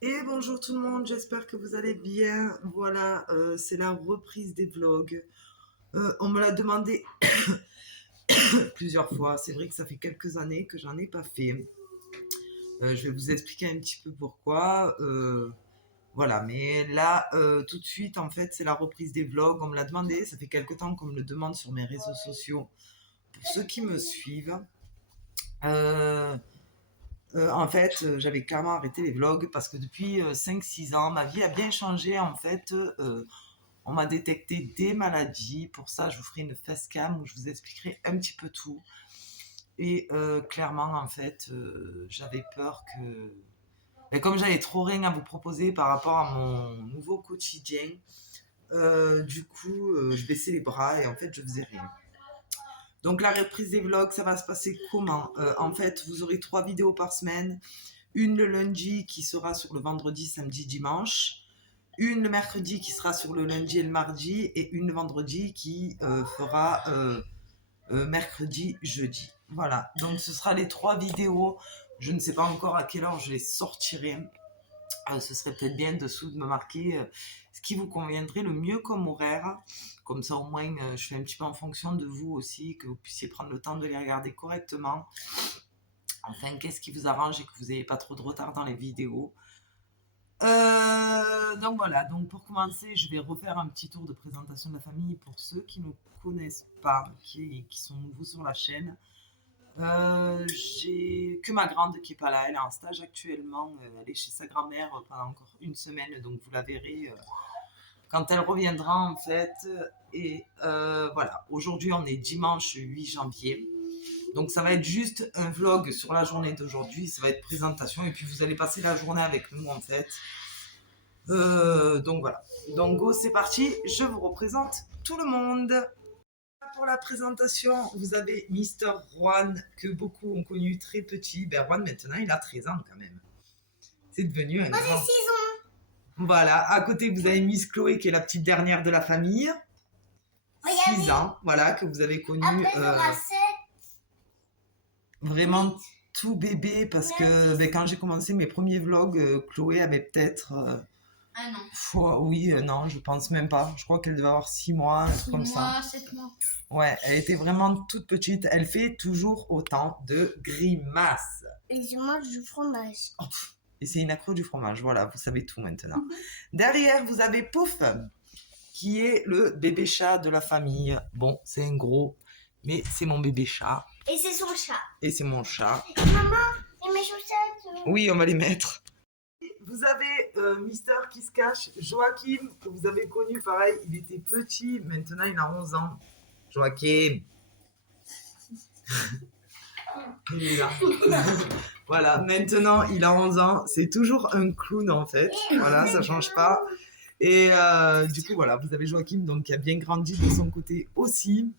Et bonjour tout le monde, j'espère que vous allez bien. Voilà, c'est la reprise des vlogs. On me l'a demandé plusieurs fois. C'est vrai que ça fait quelques années que j'en ai pas fait. Je vais vous expliquer un petit peu pourquoi. Voilà, mais là, tout de suite, en fait, c'est la reprise des vlogs. On me l'a demandé. Ça fait quelques temps qu'on me le demande sur mes réseaux sociaux. Pour ceux qui me suivent, euh, en fait, j'avais clairement arrêté les vlogs parce que depuis 5-6 ans, ma vie a bien changé. En fait, on m'a détecté des maladies. Pour ça, je vous ferai une facecam où je vous expliquerai un petit peu tout. Et clairement, en fait, j'avais peur que... Mais comme j'avais trop rien à vous proposer par rapport à mon nouveau quotidien, du coup, je baissais les bras et en fait, je faisais rien. Donc la reprise des vlogs, ça va se passer comment? En fait, vous aurez 3 vidéos par semaine. Une le lundi qui sera sur le vendredi, samedi, dimanche. Une le mercredi qui sera sur le lundi et le mardi. Et une le vendredi qui fera mercredi, jeudi. Voilà, donc ce sera les 3 vidéos. Je ne sais pas encore à quelle heure je les sortirai. Ce serait peut-être bien dessous de me marquer ce qui vous conviendrait le mieux comme horaire. Comme ça, au moins, je fais un petit peu en fonction de vous aussi, que vous puissiez prendre le temps de les regarder correctement. Enfin, qu'est-ce qui vous arrange et que vous n'ayez pas trop de retard dans les vidéos. Donc voilà, donc pour commencer, je vais refaire un petit tour de présentation de la famille pour ceux qui ne connaissent pas, qui sont nouveaux sur la chaîne. J'ai que ma grande qui est pas là, elle est en stage actuellement, elle est chez sa grand-mère pendant encore une semaine, donc vous la verrez quand elle reviendra en fait. Et voilà, aujourd'hui on est dimanche 8 janvier. Donc ça va être juste un vlog sur la journée d'aujourd'hui, ça va être présentation et puis vous allez passer la journée avec nous en fait. Donc voilà. Donc go, c'est parti, je vous représente tout le monde. Pour la présentation, vous avez Mister Juan, que beaucoup ont connu très petit. Ben Juan, maintenant, il a 13 ans quand même. C'est devenu un grand. 6 ans. Voilà, à côté, vous avez Miss Chloé, qui est la petite dernière de la famille. 6 ans, voilà, que vous avez connu vraiment tout bébé, parce que ben, quand j'ai commencé mes premiers vlogs, Chloé avait peut-être... Un an. Oui, non, je pense même pas. Je crois qu'elle devait avoir 6 mois, un truc comme ça. 7 mois. Ouais, elle était vraiment toute petite. Elle fait toujours autant de grimaces. Et je mange du fromage. Oh, et c'est une accro du fromage, voilà, vous savez tout maintenant. Derrière, vous avez Pouf, qui est le bébé chat de la famille. Bon, c'est un gros, mais c'est mon bébé chat. Et c'est son chat. Et c'est mon chat. Maman, et mes chaussettes. Oui, on va les mettre. Vous avez Mister qui se cache, Joachim, que vous avez connu, pareil, il était petit, maintenant il a 11 ans. Joachim. Il est là. Voilà, maintenant il a 11 ans, c'est toujours un clown en fait, voilà, ça change pas. Et du coup, voilà, vous avez Joachim donc, qui a bien grandi de son côté aussi.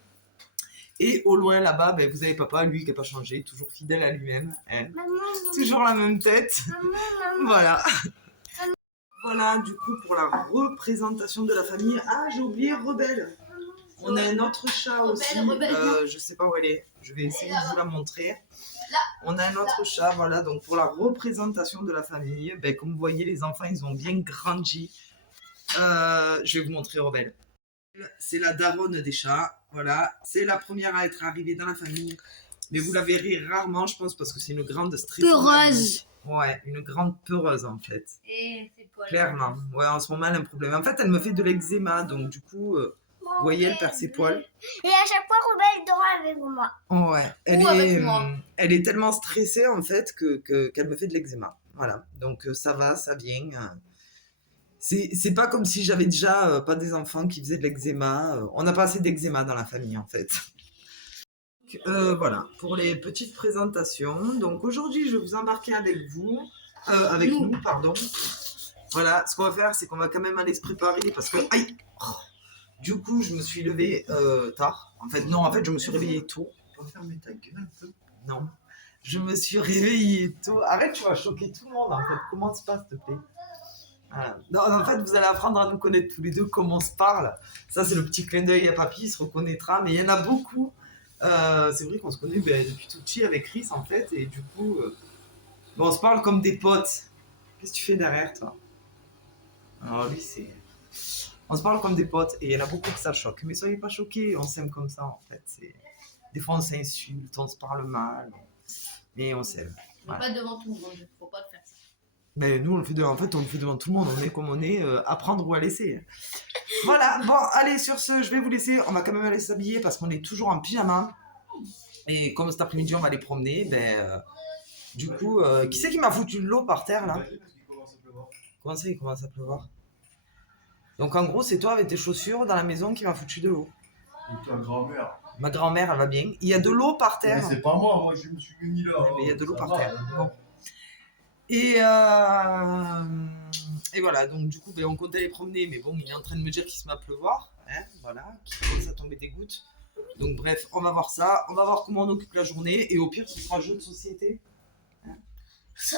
Et au loin là-bas, ben, vous avez papa, lui qui n'a pas changé, toujours fidèle à lui-même. Hein. Toujours la même tête. Voilà. Voilà, du coup, pour la représentation de la famille. Ah, j'ai oublié Rebelle. On a un autre chat aussi. Je sais pas où elle est. Je vais essayer de vous la montrer. On a un autre chat, voilà. Donc, pour la représentation de la famille, ben, comme vous voyez, les enfants, ils ont bien grandi. Je vais vous montrer Rebelle. C'est la daronne des chats. Voilà. C'est la première à être arrivée dans la famille. Mais vous la verrez rarement, je pense, parce que c'est une grande stressée. Peureuse. Ouais, une grande peureuse en fait. Et c'est poils. Clairement. Ouais, en ce moment, elle a un problème. En fait, elle me fait de l'eczéma, donc du coup, vous voyez, elle perd ses poils. Et à chaque fois, Rebelle dort avec moi. Ouais, elle est tellement stressée en fait qu'elle me fait de l'eczéma. Voilà, donc ça va, ça vient. C'est pas comme si j'avais déjà pas des enfants qui faisaient de l'eczéma. On n'a pas assez d'eczéma dans la famille en fait. Voilà, pour les petites présentations. Donc aujourd'hui, je vais vous embarquer avec vous, avec nous, pardon. Voilà, ce qu'on va faire, c'est qu'on va quand même aller se préparer parce que, aïe, du coup, je me suis levée tard. En fait, non, je me suis réveillée tôt. Tu peux fermer ta gueule un peu? Non, je me suis réveillée tôt. Arrête, tu vas choquer tout le monde. En fait, comment se passe, s'il te plaît? Voilà. Non, en fait, vous allez apprendre à nous connaître tous les deux, comment on se parle. Ça, c'est le petit clin d'œil à papy, il se reconnaîtra. Mais il y en a beaucoup. C'est vrai qu'on se connaît depuis tout petit avec Chris, en fait. Et du coup, on se parle comme des potes. Qu'est-ce que tu fais derrière, toi? Alors lui, c'est... On se parle comme des potes et il y en a beaucoup que ça choque. Mais soyez pas choqués, on s'aime comme ça, en fait. Des fois, on s'insulte, on se parle mal, mais on s'aime. Mais pas devant tout le monde, faut pas le faire ça. Mais nous, on le fait devant tout le monde. On est comme on est, à prendre ou à laisser. Voilà, bon, allez, sur ce, je vais vous laisser. On va quand même aller s'habiller parce qu'on est toujours en pyjama. Et comme cet après-midi, on va aller promener, du coup, qui c'est qui m'a foutu de l'eau par terre, là? Comment ça, il commence à pleuvoir? Donc, en gros, c'est toi avec tes chaussures dans la maison qui m'a foutu de l'eau. Et ta grand-mère. Ma grand-mère, elle va bien. Il y a de l'eau par terre. Mais c'est pas moi je me suis mis là. Ouais, mais il y a de l'eau Ça par va, terre. Bon. Et voilà, donc du coup, on comptait aller promener, mais bon, il est en train de me dire qu'il se met à pleuvoir, hein, voilà, qu'il commence à tomber des gouttes. Donc bref, on va voir ça, on va voir comment on occupe la journée, et au pire, ce sera jeu de société.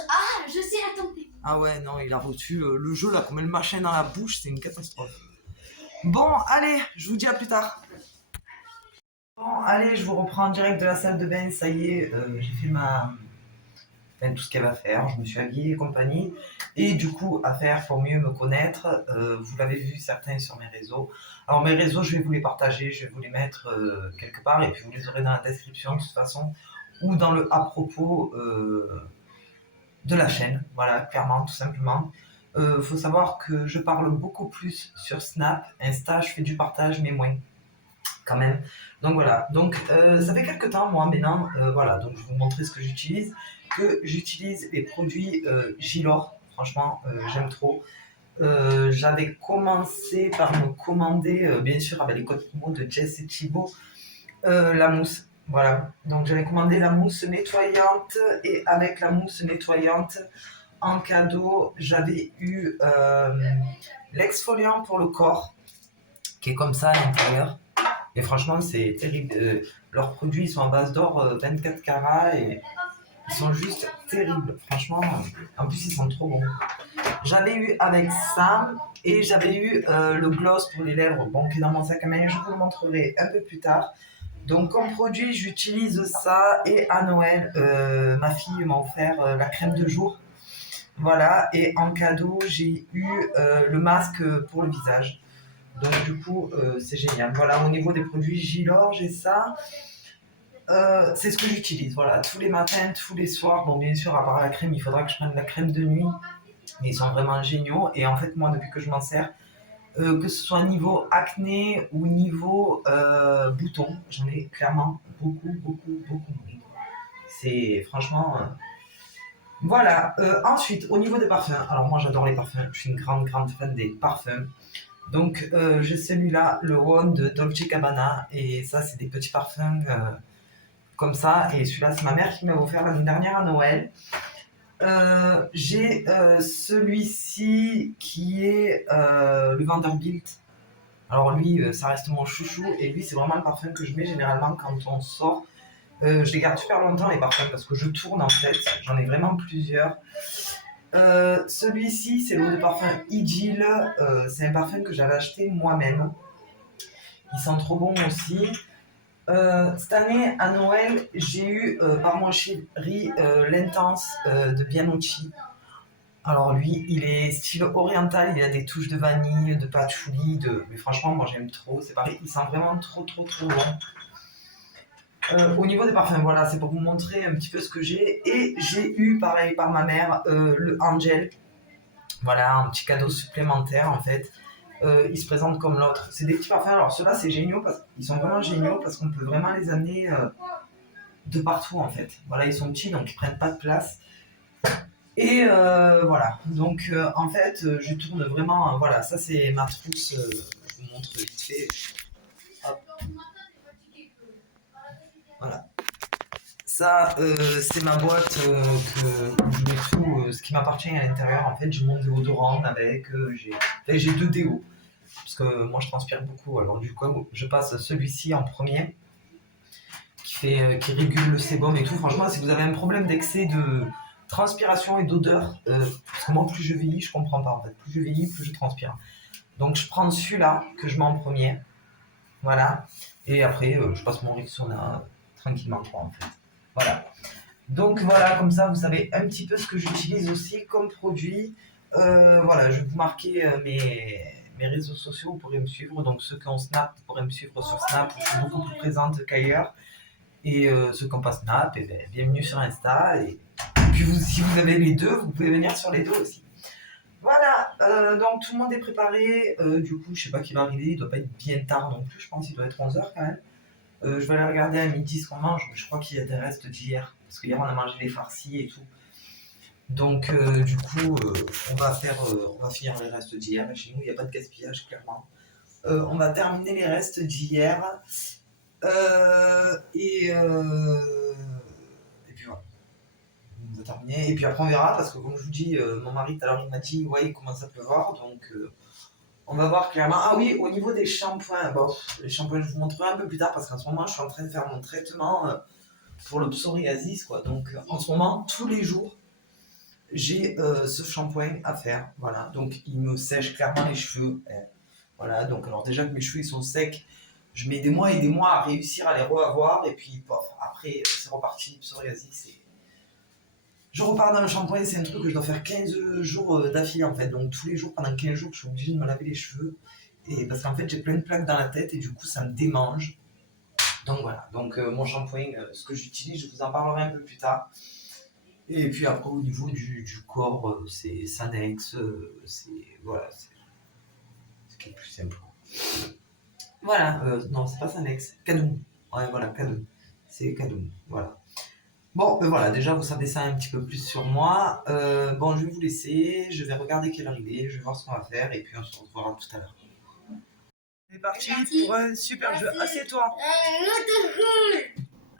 Ah, je sais, attendez. Ah ouais, non, il a reçu le jeu, là, comme elle mâchait dans la bouche, c'est une catastrophe. Bon, allez, je vous dis à plus tard. Bon, allez, je vous reprends en direct de la salle de bain, ça y est, j'ai fait tout ce qu'elle va faire, je me suis habillée et compagnie. Et du coup, à faire pour mieux me connaître, vous l'avez vu certains sur mes réseaux. Alors mes réseaux, je vais vous les partager, je vais vous les mettre quelque part et puis vous les aurez dans la description de toute façon ou dans le à propos de la chaîne, voilà, clairement, tout simplement. Faut savoir que je parle beaucoup plus sur Snap, Insta, je fais du partage mais moins quand même. Donc voilà, donc ça fait quelques temps moi maintenant, voilà, donc je vais vous montrer ce que j'utilise. J'utilise les produits Gilor, franchement j'aime trop. J'avais commencé par me commander, bien sûr avec les codes promo de Jess et Thibaut, la mousse. Voilà, donc j'avais commandé la mousse nettoyante et avec la mousse nettoyante en cadeau, j'avais eu l'exfoliant pour le corps qui est comme ça à l'intérieur. Et franchement, c'est terrible. Leurs produits sont à base d'or 24 carats et ils sont juste terribles. Franchement, en plus, ils sont trop bons. J'avais eu avec ça et j'avais eu le gloss pour les lèvres, bon, qui est dans mon sac à main. Je vous le montrerai un peu plus tard. Donc, comme produit, j'utilise ça. Et à Noël, ma fille m'a offert la crème de jour. Voilà. Et en cadeau, j'ai eu le masque pour le visage. Donc du coup, c'est génial. Voilà, au niveau des produits Gilor, j'ai ça. C'est ce que j'utilise, voilà, tous les matins, tous les soirs. Bon, bien sûr, à part la crème, il faudra que je prenne la crème de nuit. Mais ils sont vraiment géniaux. Et en fait, moi, depuis que je m'en sers, que ce soit niveau acné ou niveau boutons, j'en ai clairement beaucoup. C'est franchement... Voilà. Ensuite, au niveau des parfums. Alors moi, j'adore les parfums. Je suis une grande fan des parfums. Donc j'ai celui-là, le One de Dolce Gabbana, et ça c'est des petits parfums comme ça, et celui-là c'est ma mère qui m'a offert l'année dernière à Noël. J'ai celui-ci qui est le Vanderbilt. Alors lui ça reste mon chouchou, et lui c'est vraiment le parfum que je mets généralement quand on sort. Je les garde super longtemps les parfums parce que je tourne en fait, j'en ai vraiment plusieurs. Celui-ci, c'est l'eau de parfum Igil. C'est un parfum que j'avais acheté moi-même. Ils sont trop bons aussi. Cette année, à Noël, j'ai eu par mon chéri l'Intense de Bianucci. Alors lui, il est style oriental, il a des touches de vanille, de patchouli, mais franchement, moi j'aime trop. C'est pareil, il sent vraiment trop bon. Au niveau des parfums, voilà, c'est pour vous montrer un petit peu ce que j'ai. Et j'ai eu, pareil, par ma mère, le Angel. Voilà, un petit cadeau supplémentaire, en fait. Il se présente comme l'autre. C'est des petits parfums. Alors, ceux-là, c'est géniaux. Ils sont vraiment géniaux parce qu'on peut vraiment les amener de partout, en fait. Voilà, ils sont petits, donc ils prennent pas de place. Et voilà. Donc, en fait, je tourne vraiment... voilà, ça, c'est ma trousse. Je vous montre vite fait. Hop. Voilà. Ça, c'est ma boîte où je mets tout ce qui m'appartient à l'intérieur. En fait, j'ai mon déodorant avec. J'ai 2 déos. Parce que moi, je transpire beaucoup. Alors, du coup, je passe celui-ci en premier. Qui régule le sébum et tout. Franchement, si vous avez un problème d'excès de transpiration et d'odeur, parce que moi, plus je vieillis, je comprends pas. En fait, plus je vieillis, plus je transpire. Donc, je prends celui-là que je mets en premier. Voilà. Et après, je passe mon Rexona tranquillement, quoi, en fait. Voilà. Donc voilà, comme ça vous savez un petit peu ce que j'utilise aussi comme produit. Voilà, je vais vous marquer mes réseaux sociaux, vous pourrez me suivre. Donc ceux qui ont Snap, vous pourrez me suivre sur Snap, je suis beaucoup plus présente qu'ailleurs. Et ceux qui n'ont pas Snap, eh bien, bienvenue sur Insta. Et puis vous, si vous avez les deux, vous pouvez venir sur les deux aussi. Voilà, donc tout le monde est préparé. Du coup, je sais pas qui va arriver, il doit pas être bien tard non plus, je pense qu'il doit être 11h quand même. Je vais aller regarder à midi ce qu'on mange, mais je crois qu'il y a des restes d'hier. Parce qu'hier on a mangé les farcis et tout. Donc du coup, on va finir les restes d'hier. Chez nous, il n'y a pas de gaspillage, clairement. On va terminer les restes d'hier. Et puis voilà. On va terminer. Et puis après on verra, parce que comme je vous dis, mon mari tout à l'heure il m'a dit ouais il commence à pleuvoir, donc on va voir clairement. Ah oui, au niveau des shampoings, bon, les shampoings je vous montrerai un peu plus tard, parce qu'en ce moment je suis en train de faire mon traitement pour le psoriasis, quoi. Donc en ce moment, tous les jours, j'ai ce shampoing à faire, voilà. Donc il me sèche clairement les cheveux, voilà. Donc alors déjà que mes cheveux ils sont secs, je mets des mois et des mois à réussir à les reavoir, et puis pof, après c'est reparti, psoriasis, et je repars dans le shampoing. C'est un truc que je dois faire 15 jours d'affilée en fait, donc tous les jours, pendant 15 jours, je suis obligée de me laver les cheveux, et parce qu'en fait j'ai plein de plaques dans la tête, et du coup ça me démange. Donc voilà, donc mon shampoing, ce que j'utilise, je vous en parlerai un peu plus tard. Et puis après au niveau du corps, c'est Sanex, voilà, c'est ce qui est le plus simple. Voilà, non c'est pas Sanex, Cadoum. Ouais voilà, Cadoum. C'est Cadoum, voilà. Bon, voilà, déjà vous savez ça un petit peu plus sur moi. Bon, je vais vous laisser, je vais regarder quelle heure il est, je vais voir ce qu'on va faire, et puis on se retrouvera tout à l'heure. C'est parti pour un super jeu. Assieds-toi.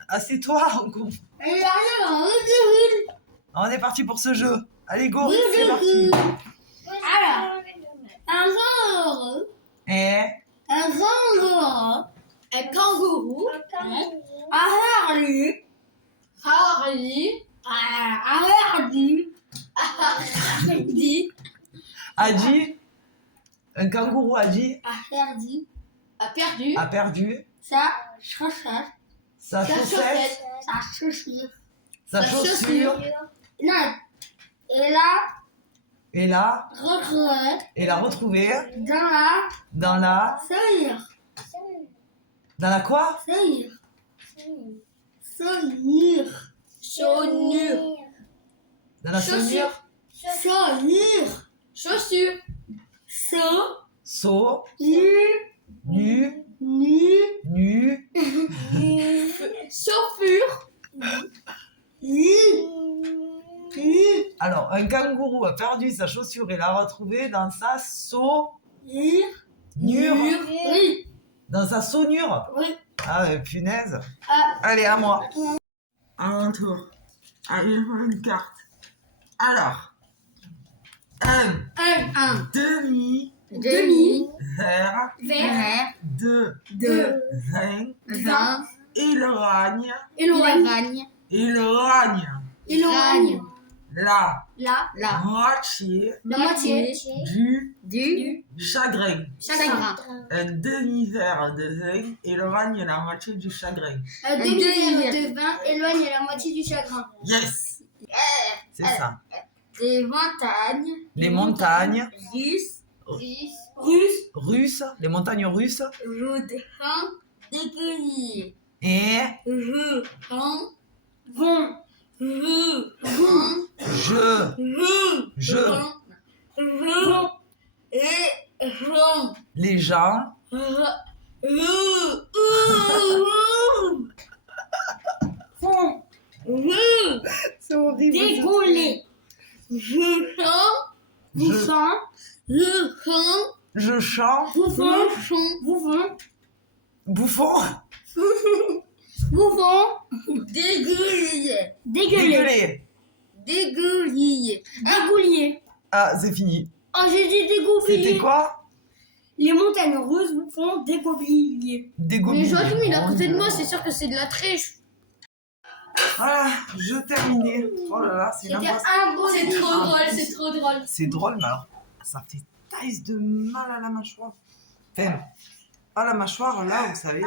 Assieds-toi. On est parti pour ce jeu. Allez, go, c'est parti. Alors, un kangourou. Et Un kangourou. Un kangourou. Un harli. Harli. Un hardi. Hardi. Adi, un kangourou Adi Hardi. A perdu. a perdu Sa chaussette. sa chaussette, Sa chaussure. sa chaussure, Non. Et là, retrouvé et l'a retrouvée dans la serrure. dans la quoi? Serrure. Serrure. Serrure. Dans la Chaussure. saumure. Serrure. Chaussure. So, Nu. nu, Chauffure. Alors, un kangourou a perdu sa chaussure et l'a retrouvée dans sa saumure. Oui. Dans sa saumure. Oui. Ah, punaise. Ah. Allez, à moi. À mon tour. Allez, je prends une carte. Alors, Un. demi Demi. verre Vert. de De. vin Vin. et le ragne. Éloigne. Et le ragne. Éloigne. La La. moitié La moitié. du chagrin. Chagrin. Un demi-verre de vin et le ragne la moitié du chagrin. Un demi-verre de vin éloigne la moitié du chagrin. Yes! C'est ça. Des montagnes. Les montagnes Russes. les montagnes russes Jouent des fins dégueulis. et Vont. les gens c'est horrible. Dégouler. Je chante bouffon dégueuler. Dégoulier. Ah, c'est fini. Oh, j'ai dit dégoupiller. C'était quoi? Les montagnes russes vous font dégoupiller. Dégoupiller. Mais Joachim, il est à côté de moi, c'est sûr que c'est de la triche. Voilà, je terminais. Oh là là, c'est C'était n'importe. impossible. C'est trop drôle, c'est trop drôle. C'est drôle, mais alors, ça fait taille de mal à la mâchoire. Enfin, Ah, la mâchoire, là, vous savez,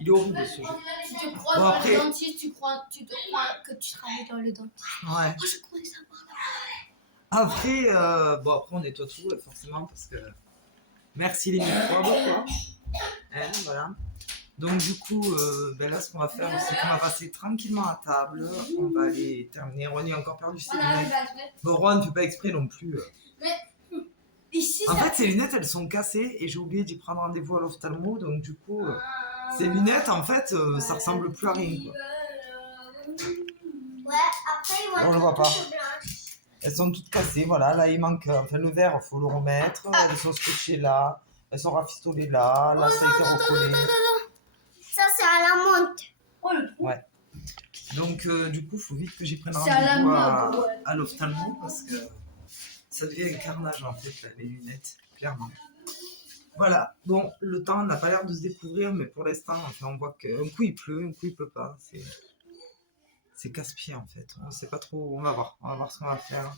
il est horrible ce jeu. Tu te crois Bon, dans après- le dentiste, tu te crois que tu travailles dans le dentiste. Ouais. Oh, je crois savoir. Après, bon, après, on nettoie tout, forcément, parce que... Merci les microbes, quoi. Hein, voilà. Donc, du coup, ben là, ce qu'on va faire, c'est qu'on va passer tranquillement à table. On va aller terminer. Ron est encore perdu ses lunettes. Bon, Ron ne fait pas exprès non plus. Ici, En fait, ces lunettes, elles sont cassées et j'ai oublié d'y prendre rendez-vous à l'ophtalmo. Donc, du coup, ces lunettes, en fait, ça ressemble plus à rien, quoi. Ouais, après, ils vont On le voit pas. toutes blanches. Elles sont toutes cassées, voilà. Là, il manque... Enfin, le verre, il faut le remettre. Elles sont scotchées là. Elles sont rafistolées là. Là, ça a été recollé. Ça, c'est à la menthe. oh le trou. Ouais. Donc, du coup, il faut vite que j'y prenne C'est à la rendez-vous mode, ouais. à l'ophtalmo parce que ça devient un carnage, en fait, là, les lunettes, clairement. Voilà. Bon, le temps n'a pas l'air de se découvrir, mais pour l'instant, enfin, on voit qu'un coup il pleut, un coup il pleut pas. C'est casse-pied, en fait. On ne sait pas trop. On va voir. On va voir ce qu'on va faire.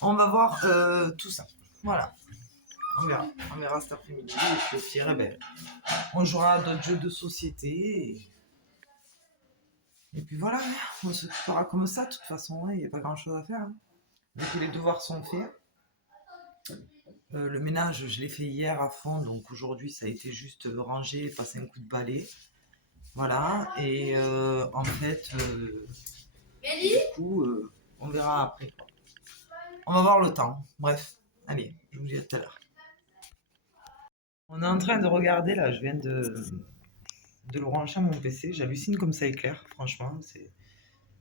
On va voir tout ça. Voilà. On verra. On verra cet après-midi. Et puis, au pire, eh ben, on jouera à d'autres jeux de société. Et puis voilà, on s'occupera comme ça. De toute façon, il n'y a pas grand-chose à faire. Vu que les devoirs sont faits. Le ménage, je l'ai fait hier à fond. Donc aujourd'hui, ça a été juste ranger, passer un coup de balai. Voilà. Et en fait, du coup, on verra après. On va voir le temps. Bref, allez, je vous dis à tout à l'heure. On est en train de regarder, là, je viens de le brancher à mon PC. J'hallucine comme ça éclaire, franchement.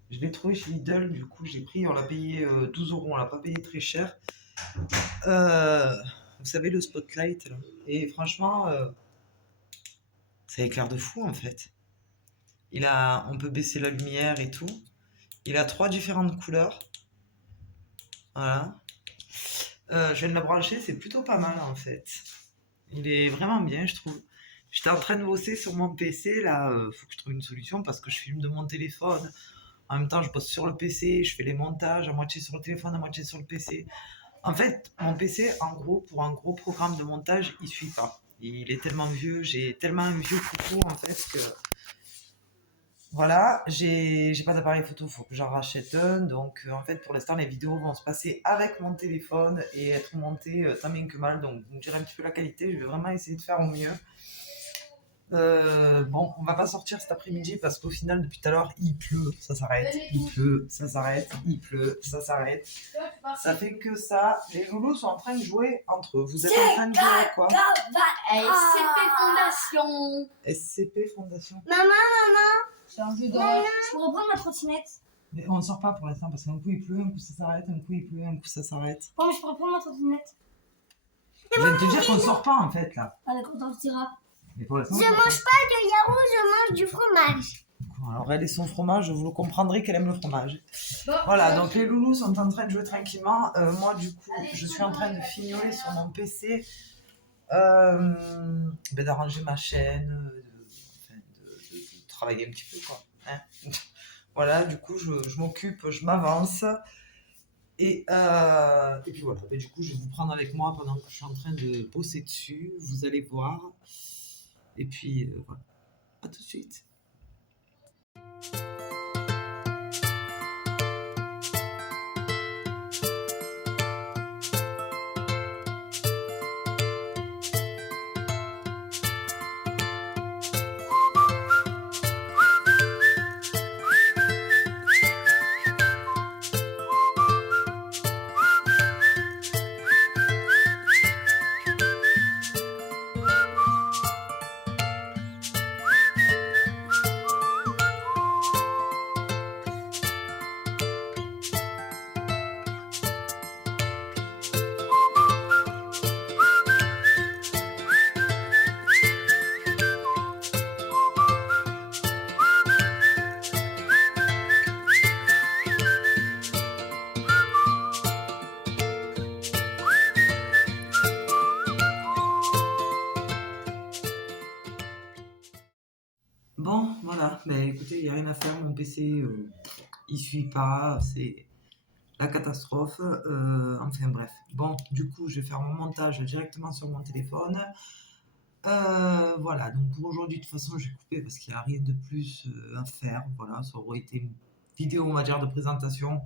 Je l'ai trouvé chez Lidl, du coup, j'ai pris, on l'a payé 12 €, on l'a pas payé très cher. Vous savez, le spotlight, là. Et franchement, ça éclaire de fou, en fait. On peut baisser la lumière et tout. Il a 3 différentes couleurs. Voilà. Je viens de le brancher, c'est plutôt pas mal, en fait. Il est vraiment bien, je trouve. J'étais en train de bosser sur mon PC, là, faut que je trouve une solution parce que je filme de mon téléphone. En même temps, je bosse sur le PC, je fais les montages à moitié sur le téléphone, à moitié sur le PC. En fait, mon PC, en gros, pour un gros programme de montage, il suit pas. Il est tellement vieux, j'ai tellement un vieux coucou, en fait, que... Voilà, j'ai pas d'appareil photo, faut que j'en rachète un. Donc, en fait, pour l'instant, les vidéos vont se passer avec mon téléphone et être montées tant bien que mal. Donc, vous me direz un petit peu la qualité, je vais vraiment essayer de faire au mieux. Bon, on va pas sortir cet après-midi parce qu'au final, depuis tout à l'heure, il pleut, ça s'arrête, il pleut, ça s'arrête, il pleut, ça s'arrête. Ça fait que ça. Les loulous sont en train de jouer entre eux. Vous êtes en train de jouer à quoi? SCP Fondation. SCP Fondation. Maman, C'est un jeu d'horreur. je peux reprendre ma trottinette? Mais on ne sort pas pour l'instant parce qu'un coup il pleut, un coup ça s'arrête, un coup il pleut, un coup ça s'arrête. Oh, mais je peux reprendre ma trottinette. Je viens de te dire qu'on ne sort pas en fait là. Ah, d'accord, on sortira. Mais pour l'instant, Je on sort mange pas de yaourt, je mange du fromage. pas. Alors elle et son fromage, vous le comprendrez qu'elle aime le fromage. Bon, Voilà, donc les loulous sont en train de jouer tranquillement. Moi du coup, je suis en train de fignoler sur mon PC, d'arranger ma chaîne, de travailler un petit peu quoi. Hein. Voilà, du coup je m'occupe, je m'avance. Et puis voilà, et du coup je vais vous prendre avec moi pendant que je suis en train de bosser dessus, vous allez voir. Et puis voilà, à tout de suite. Bon, voilà, mais écoutez, il n'y a rien à faire, mon PC, il suit pas, c'est la catastrophe. Enfin bref. Bon, du coup, je vais faire mon montage directement sur mon téléphone. Voilà, donc pour aujourd'hui, de toute façon, j'ai coupé parce qu'il n'y a rien de plus à faire. Voilà, ça aurait été une vidéo, on va dire, de présentation,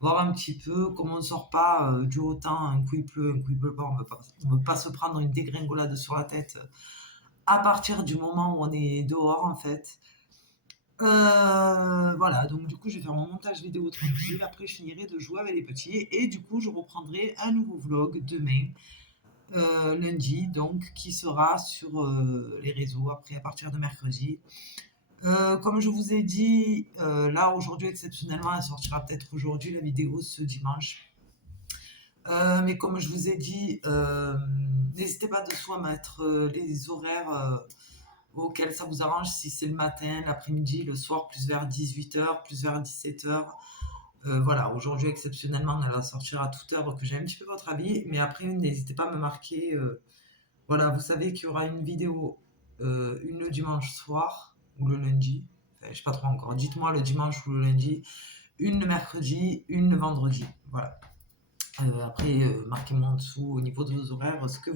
voir un petit peu comment on ne sort pas du haut temps, un coup il pleut, un coup il pleut pas, on veut pas se prendre une dégringolade sur la tête à partir du moment où on est dehors, en fait. Voilà, donc du coup, je vais faire mon montage vidéo tranquille. Après, je finirai de jouer avec les petits. Et du coup, je reprendrai un nouveau vlog demain, lundi, donc, qui sera sur les réseaux après, à partir de mercredi. Comme je vous ai dit, là, aujourd'hui, exceptionnellement, elle sortira peut-être aujourd'hui, la vidéo, ce dimanche. Mais comme je vous ai dit, n'hésitez pas de soit mettre les horaires auquel ça vous arrange, si c'est le matin, l'après-midi, le soir, plus vers 18h, plus vers 17h. Voilà, aujourd'hui exceptionnellement, elle va sortir à toute heure, que j'ai un petit peu votre avis, mais après, n'hésitez pas à me marquer. Voilà, vous savez qu'il y aura une vidéo, une le dimanche soir, ou le lundi, enfin, je sais pas trop encore, dites-moi le dimanche ou le lundi, une le mercredi, une le vendredi, voilà. Après, marquez-moi en dessous au niveau de vos horaires ce que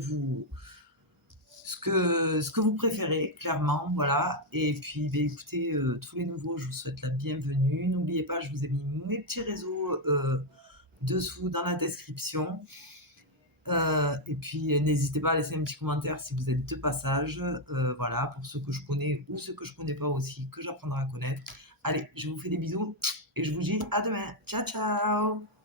vous préférez, clairement, voilà. Et puis, ben, écoutez, tous les nouveaux, je vous souhaite la bienvenue. N'oubliez pas, je vous ai mis mes petits réseaux dessous dans la description. Et puis, n'hésitez pas à laisser un petit commentaire si vous êtes de passage. Voilà, pour ceux que je connais ou ceux que je connais pas aussi, que j'apprendrai à connaître. Allez, je vous fais des bisous et je vous dis à demain. Ciao, ciao!